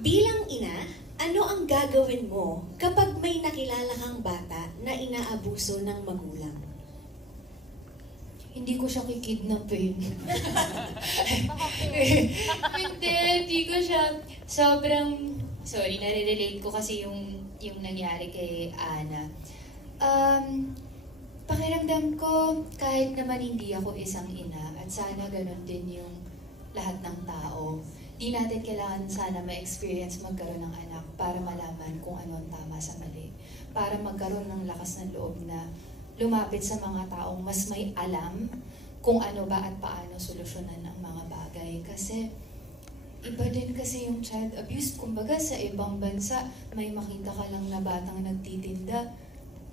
Bilang ina, ano ang gagawin mo kapag may nakilala kang bata na inaabuso ng magulang? Hindi ko siya kikidnapin. Hindi ko siya sobrang... Sorry, nare-relate ko kasi yung nangyari kay Ana. Pakiramdam ko, kahit naman hindi ako isang ina, at sana ganun din yung lahat ng tao, di natin kailangan sana ma-experience magkaroon ng anak para malaman kung ano ang tama sa mali. Para magkaroon ng lakas ng loob na lumapit sa mga taong mas may alam kung ano ba at paano solusyonan ang mga bagay. Kasi iba din kasi yung child abuse. Kumbaga sa ibang bansa, may makita ka lang na batang nagtitinda,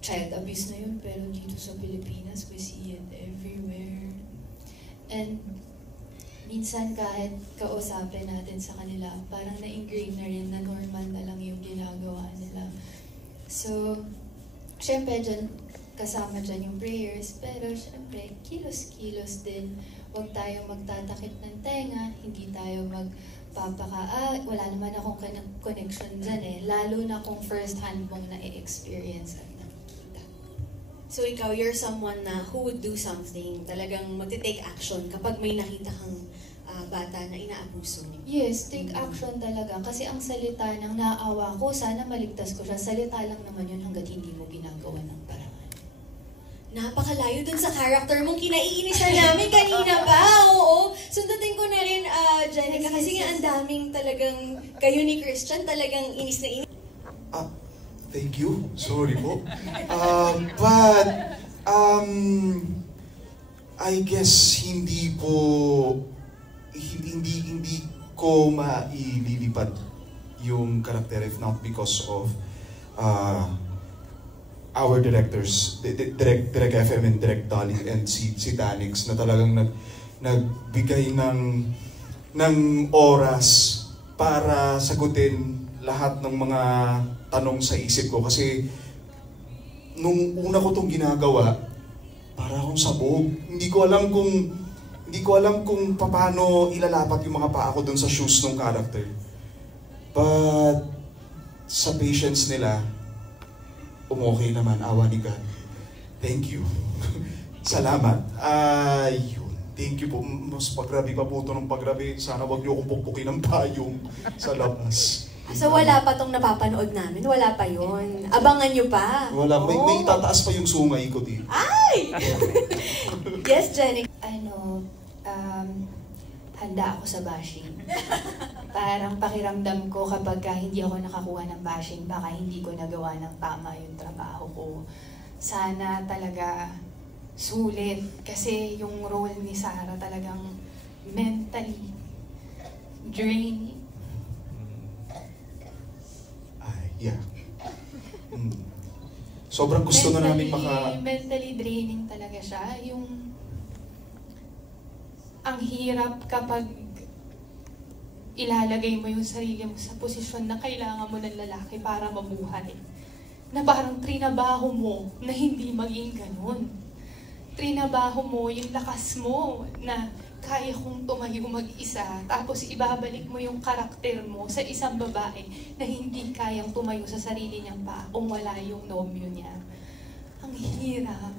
child abuse na yun, pero dito sa Pilipinas, we see it everywhere. And minsan kahit kausapin natin sa kanila, parang na-ingrain na rin na normal na lang yung ginagawa nila. So, syempre dyan, kasama dyan yung prayers, pero syempre, kilos-kilos din. Huwag tayong magtatakip ng tenga, hindi tayo wala naman akong connection dyan eh. Lalo na kung first hand mong na-experience at nakikita. So ikaw, you're someone na who would do something, talagang magte-take action kapag may nakita kang bata na inaabuso. Yes, take action talaga. Kasi ang salita ng naawa ko, sana maligtas ko siya. Salita lang naman yun hanggat hindi mo ginagawa ng paraan. Napakalayo dun sa character mong kinaiinisan namin kanina pa. Oo. Sundutin ko na rin, Jenica, kasi nga ang daming talagang, kayo ni Christian, talagang inis na inis. Thank you. Sorry po. I guess hindi ko maililipat yung karakter if not because of our directors, Direk FM and Direk Dolly and si Tanix na talagang nagbigay ng oras para sagutin lahat ng mga tanong sa isip ko. Kasi nung una ko itong ginagawa, para akong sabog. Hindi ko alam kung paano ilalapat yung mga paa ko dun sa shoes ng character. But sa patience nila, umokay naman, awa ni God. Thank you. Salamat. Yun. Thank you po. Mas pagrabi pa po ito ng pagrabi. Sana wag niyo akong pukpukin ng payong sa labas. So wala pa tong napapanood namin? Wala pa yun? Abangan nyo pa? Wala. May tataas pa yung sungay ko dito. Ay! Yes, Jenny. Handa ako sa bashing. Parang pakiramdam ko kapag hindi ako nakakuha ng bashing, baka hindi ko nagawa ng tama yung trabaho ko. Sana talaga sulit. Kasi yung role ni Sarah talagang mentally draining. Yeah. Sobrang gusto na namin mentally draining talaga siya. Ang hirap kapag ilalagay mo yung sarili mo sa posisyon na kailangan mo ng lalaki para mabuhay. Na parang trinabaho mo na hindi maging ganun. Trinabaho mo yung lakas mo na kaya kong tumayo mag-isa. Tapos ibabalik mo yung karakter mo sa isang babae na hindi kayang tumayo sa sarili niyang paa kung wala yung nobyo niya. Ang hirap.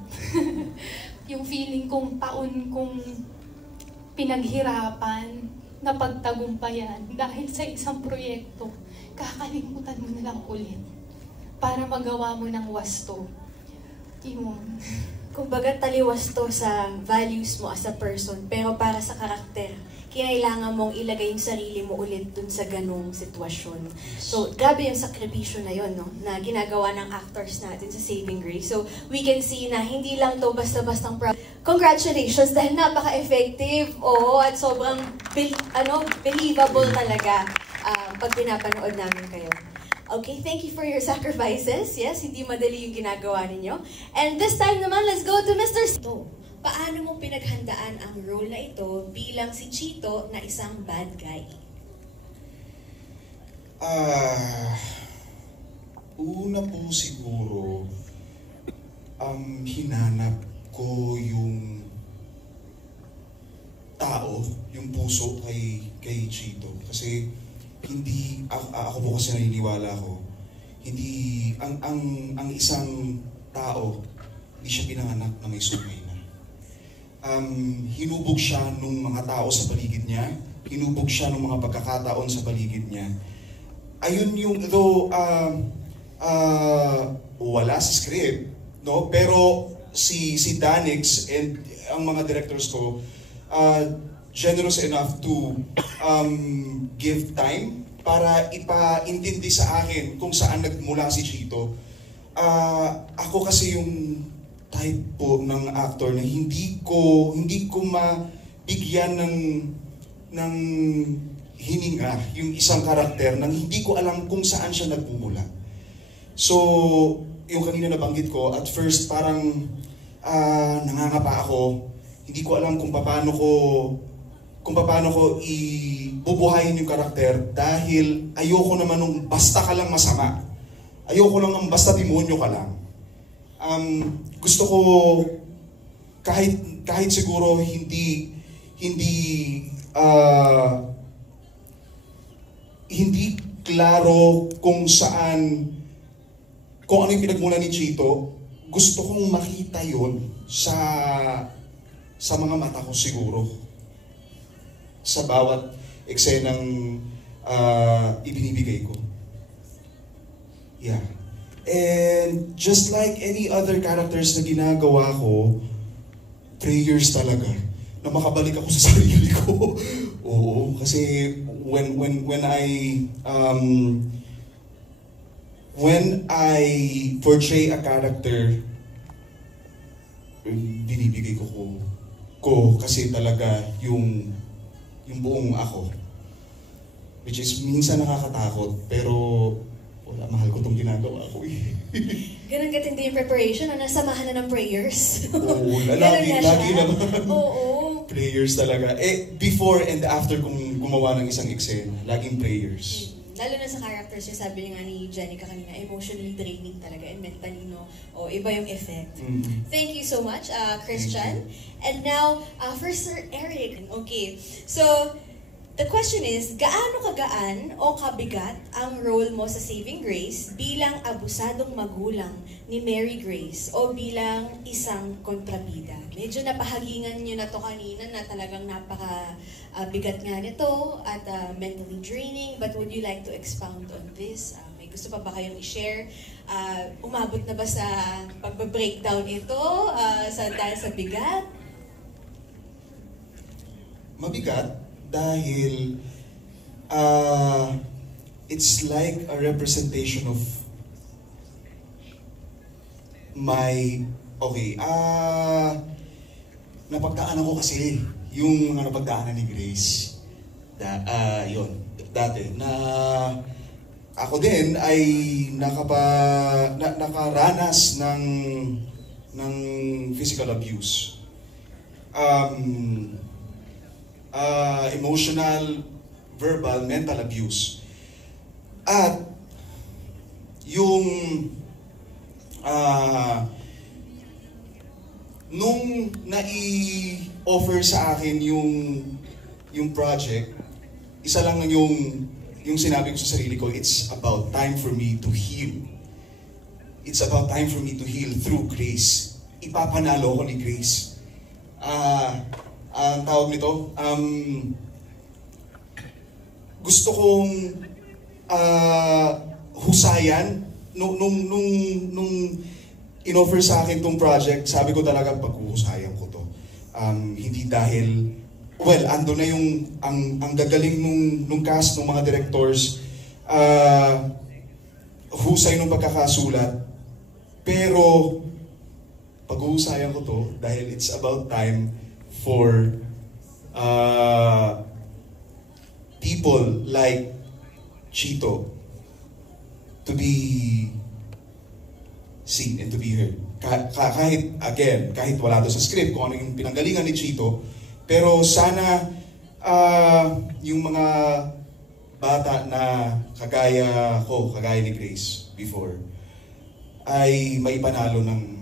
Yung feeling kong taon kong pinaghirapan na pagtagumpayan dahil sa isang proyekto, kakalimutan mo na lang ulit para magawa mo ng wasto. Yun. Kumbaga taliwas to sa values mo as a person, pero para sa karakter, kinailangan mong ilagay yung sarili mo ulit dun sa ganung sitwasyon. So, grabe yung sakripisyo na yun, no? Na ginagawa ng actors natin sa Saving Grace. So, we can see na hindi lang to basta-bastang congratulations dahil napaka-effective. Oo, at sobrang believable talaga pag pinapanood namin kayo. Okay, thank you for your sacrifices. Yes, hindi madali yung ginagawa ninyo. And this time naman, let's go to Mr. Chito. Paano mo pinaghandaan ang role na ito bilang si Chito na isang bad guy? Una po siguro, hinanap ko yung tao, yung puso kay Chito. Kasi hindi, ako po kasi naniniwala ko, hindi, ang isang tao, hindi siya pinanganak na may sungay na. Hinubog siya ng mga tao sa paligid niya, hinubog siya ng mga pagkakataon sa paligid niya. Ayun yung, though, wala sa script, no? Pero si Danix and ang mga directors ko, generous enough to give time para ipaintindi sa akin kung saan nagmula si Chito. Ako kasi yung type po ng actor na hindi ko mabigyan ng hininga yung isang karakter nang hindi ko alam kung saan siya nagmumula. So, yung kanina nabanggit ko, at first parang nangangapa ako. Hindi ko alam kung paano ko ibubuhayin yung karakter dahil ayoko naman nung basta ka lang masama. Ayoko lang ng basta demonyo ka lang. Gusto ko kahit siguro hindi klaro kung ano yung pinagmula ni Chito, gusto kong makita yon sa mga mata ko siguro. Sa bawat eksenang ibinibigay ko. Yeah. And just like any other characters na ginagawa ko, prayers talaga na makabalik ako sa sarili ko. Oo, kasi when I portray a character, binibigay ko kasi talaga yung buong ako. Which is minsan nakakatakot, pero wala, mahal ko itong ginagawa ko eh. Ganun katindi yung preparation, nasamahan na ng prayers. Oo, lagi naman. Oo. Prayers talaga. Before and after kung gumawa ng isang eksena, laging prayers. Lalo na sa characters niya, sabi nga ni Jenica kanina, emotionally draining talaga and mentally, no? Iba yung effect. Mm-hmm. Thank you so much, Christian. And now, for Sir Eric. Okay, so, the question is, gaano kagaan o kabigat ang role mo sa Saving Grace bilang abusadong magulang ni Mary Grace o bilang isang kontrabida? Medyo napahagingan nyo na to kanina na talagang napaka-bigat nga nito at mentally draining. But would you like to expound on this? May gusto pa ba kayong i-share? Umabot na ba sa pagbe-breakdown ito dahil sa bigat? Mabigat dahil it's like a representation of my napagdaanan ko kasi yung mga napagdaanan ni Grace. Yun, dati na ako din ay nakaranas ng physical abuse. Emotional, verbal, mental abuse. At yung nung nai-offer sa akin yung project, isa lang yung sinabi ko sa sarili ko, it's about time for me to heal. It's about time for me to heal through grace. Ipapanalo ko ni Grace. Ang tawag nito, gusto kong husayan nung in-offer sa akin tong project, sabi ko talaga paghuhusayan ko to. Hindi dahil, ando na yung ang gagaling nung cast ng mga directors, husay nung pagkakasulat, pero paghuhusayan ko to dahil it's about time for people like Chito to be seen and to be heard. Kahit wala doon sa script kung ano yung pinanggalingan ni Chito, pero sana yung mga bata na kagaya ni Grace before, ay may panalo ng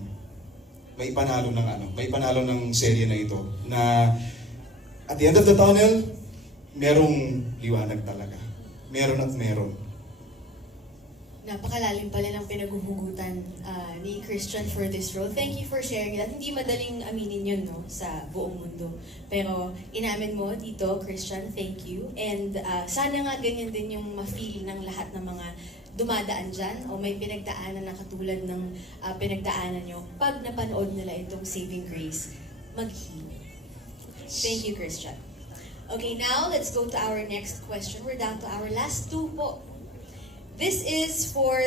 serye na ito, na at the end of the tunnel, merong liwanag talaga. meron at meron. Napakalalim pala ng pinaghuhugutan ni Christian for this role. Thank you for sharing that. Hindi madaling aminin yun, no, sa buong mundo. Pero inamin mo dito, Christian, thank you. And sana nga ganyan din yung ma-feel ng lahat ng mga dumadaan dyan o may pinagdaanan na katulad ng pinagdaanan nyo. Pag napanood nila itong Saving Grace, mag-heal. Thank you, Christian. Okay, now let's go to our next question. We're down to our last two po. This is for